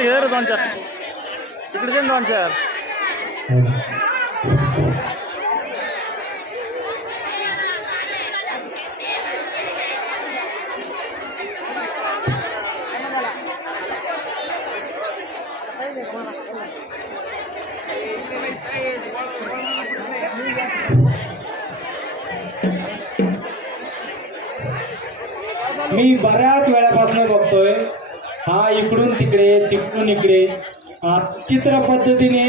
इकडे ये रे दोन चार, इकडे ये दोन चार. मी बऱ्याच वेळापासून बघतोय हा इकडून तिकडे तिकडून इकडे चित्र पद्धतीने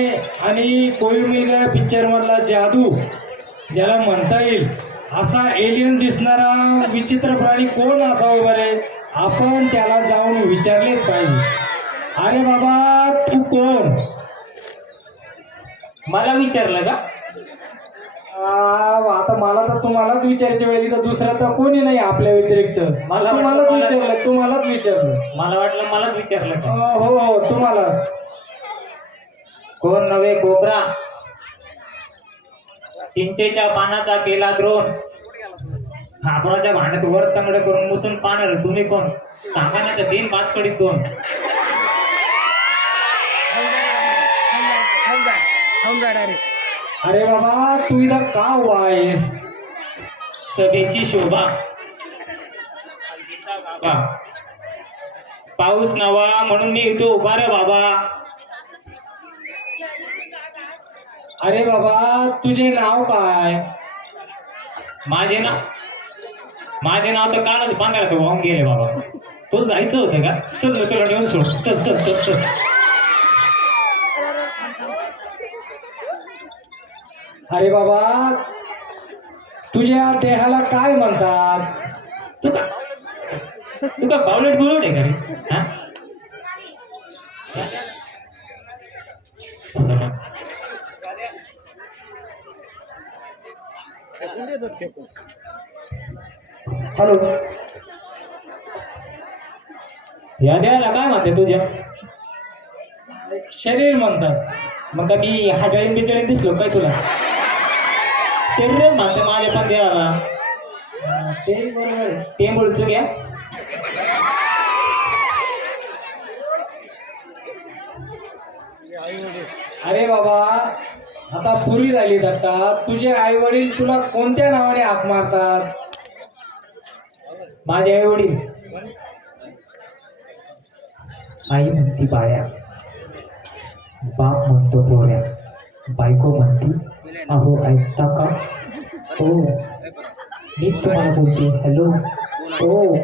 आणि कोई मुलगा पिक्चर मधला जादू ज्याला म्हणता येईल असा एलियन दिसणारा विचित्र प्राणी कोण असावं बरे. आपण त्याला जाऊन विचारलेच पाहिजे. अरे बाबा तू कोण? मला विचारलं का? आता मला तर तुम्हालाच विचारायच्या वेळी तर दुसरा तर कोणी नाही आपल्या व्यतिरिक्त. मला मलाच विचारलं, तुम्हालाच विचारलं. मला वाटलं मलाच विचारलं का? हो हो तुम्हाला. कोण नव्हे कोबरा, चिंचेच्या पानाचा केला द्रोण, हापराच्या भांड्यात वर तंगड करून मुतून पाहणार तुम्ही कोण? सांगा ना तर 3 5 कडीत 2. अरे बाबा तू इथं का उभा आहेस? सभेची शोभा. पाऊस नवा म्हणून मी इथं उभा रे बाबा. अरे बाबा तुझे नाव काय? माझे नाव तर कालच बांधारात वाहून गेले बाबा. तुला जायचं होतं का? चल मी तुला नेऊन सोड. चल चल चल चल. अरे बाबा तुझ्या देहाला काय म्हणतात? तुका पावलेट गुळवड आहे का रे? हा? हॅलो. या देहाला काय म्हणते तुझ्या? शरीर म्हणतात. मग का मी हाडळीन बिटळीन दिसलो काय तुला? शरीर म्हणते माझ्या पण देवाला. ते बरोबर आहे. ते बोलचो घ्या. अरे बाबा आता पुरी झाली आता. तुझे आई वडील तुला कोणत्या नावाने हाक मारतात? माझे आई वडील आई म्हणती बाळ्या, बाप म्हणतो पोऱ्या, बायको म्हणती अहो ऐकता का? हो मीच तुम्हाला बोलते. हॅलो हो.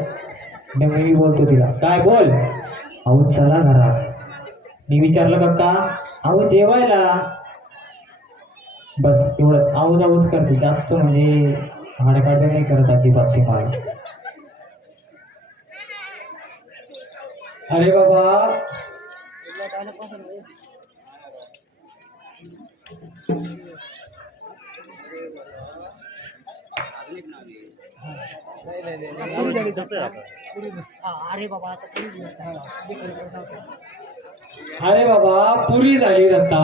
मी बोलतो तिला. काय बोल? अहो चला घरात. मी विचारलं का? अहो जेवायला. बस एवढंच. आवाज करते जास्त म्हणजे हाडकाड नाही करत अजिबात ती मला. अरे बाबा पुरी झाली आता.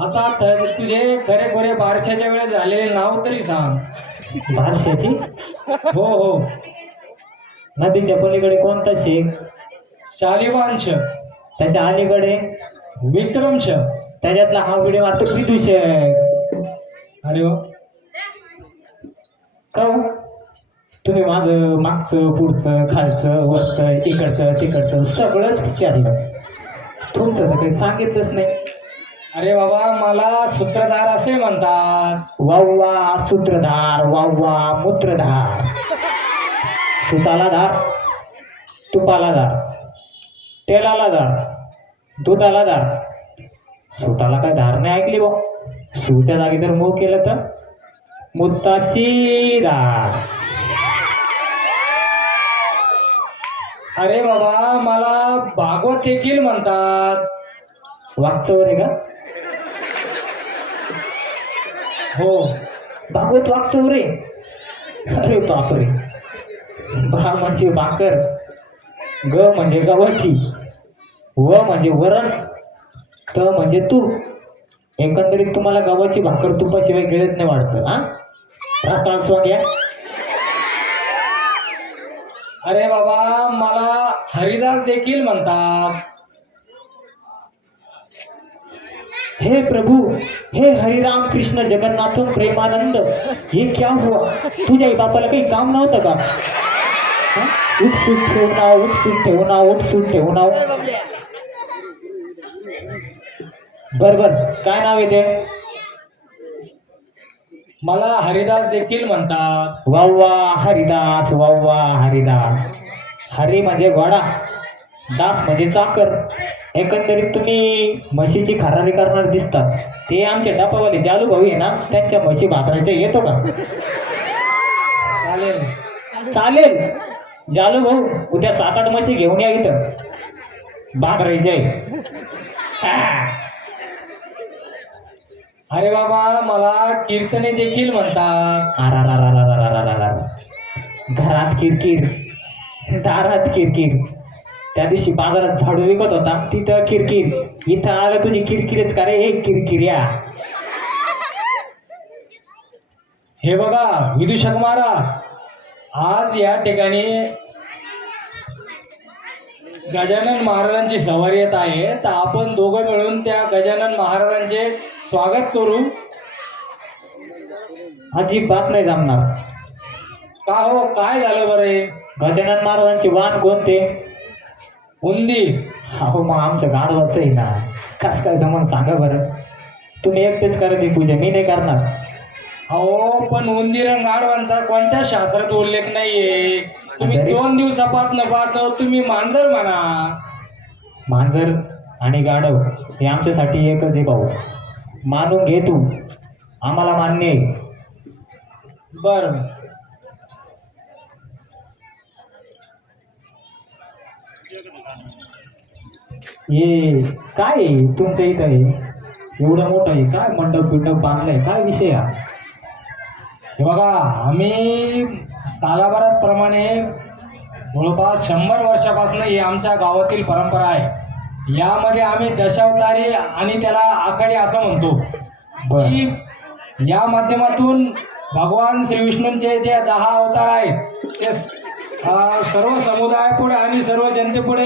आता तुझे खरे खोरे बारशाच्या वेळेस झालेले नाव तरी सांग. बारशाची? हो हो. नदीच्या पलीकडे कोणता शेख? शालिवांश. त्याच्या अलीकडे विक्रमश. त्याच्यातला हा व्हिडिओ मारतो विदूषक. अरे वा. का हो? तुम्ही माझं मागचं पुढचं खालचं वरचं इकडचं तिकडचं सगळंच विचारलं. तुमचं तर काही सांगितलंच नाही. अरे बाबा मला सूत्रधार असे म्हणतात. वाव्वा सूत्रधार, वाव्वा मूत्रधार. सुताला धार, तुपाला धार, तेलाला धार, दुधाला धार. सुताला काय धार नाही ऐकली बा. सूच्या जागी जर मूग केलं तर मुत्ताची धार. अरे बाबा मला भागवत देखील म्हणतात. वाकचवर आहे का? हो. भागवत वाकचवर आहे. अरे बापरे. भा म्हणजे भाकर, ग म्हणजे गव्हाची, व म्हणजे वरण, त म्हणजे तूप. एकंदरीत तुम्हाला गव्हाची भाकर तुपाशिवाय गिळत नाही वाटतं. हा राताळ स्वाद्या. अरे बाबा मला हरिदास देखील म्हणतात. हे प्रभु, हे हरिराम कृष्ण जगन्नाथ प्रेमानंद, हे क्या हुआ? तुझ्या आई बापाला काही काम नव्हतं का? हा? उठसूट ठेवणार, उठसूट ठेवणार, उठसूट ठेवणार. बर, काय नाव आहे ते? मला हरिदास देखील म्हणतात. वाव्वा हरिदास, वाव्वा हरिदास. हरी म्हणजे घोडा, दास म्हणजे चाकर. एकंदरीत तुम्ही म्हशीची खरारी करणार दिसतात. ते आमचे डपावाले जालू भाऊ आहे ना, त्यांच्या म्हशी भाकरायच्या येतो का? चालेल. चालेल. जालू भाऊ, उद्या 7-8 म्हशी घेऊन या इथं, भाकरायचे. अरे बाबा, मला कीर्तने देखील म्हणतात. घरात किरकिर, दारात किरकिर. त्या दिवशी बाजारात झाडू विकत होता, तिथं किरकिर. इथं आलं तुझी किरकिरच का रे? एक किरकिर्या. हे बघा विदूषक महाराज, आज या ठिकाणी गजानन महाराजांची सवारी येत आहे, तर आपण दोघं मिळून त्या गजानन महाराजांचे स्वागत करू. अजिबात नाही जमणार. का हो, काय झालं बरे? गजानन महाराजांचे वाहन कोणते? उंदीर. हो, मग आमचं गाढवाचं आहे ना, कस काय जमून सांगा बरं. तुम्ही एकटेच करा ती पूजा, मी नाही करणार. अहो, पण उंदीर आणि गाढवांचा कोणत्या शास्त्रात उल्लेख नाहीये. तुम्ही 2 दिवसापासून पाहतो, तुम्ही मांजर म्हणा. मांजर आणि गाढव हे आमच्यासाठी एकच आहे भाऊ. मानून घे तू, आम्हाला मान्य आहे. बरं. ये काय आहे तुमच्या इथं? आहे एवढं मोठं आहे काय? मंडप बिंडप बांधलाय काय विषय हा? हे बघा, आम्ही सालाबारात प्रमाणे जवळपास 100 वर्षापासून ही आमच्या गावातील परंपरा आहे. यामध्ये आम्ही दशावतारी आणि त्याला आखाडी असं म्हणतो की या माध्यमातून भगवान श्री विष्णूंचे जे 10 अवतार आहेत ते सर्व समुदायापुढे आणि सर्व जनतेपुढे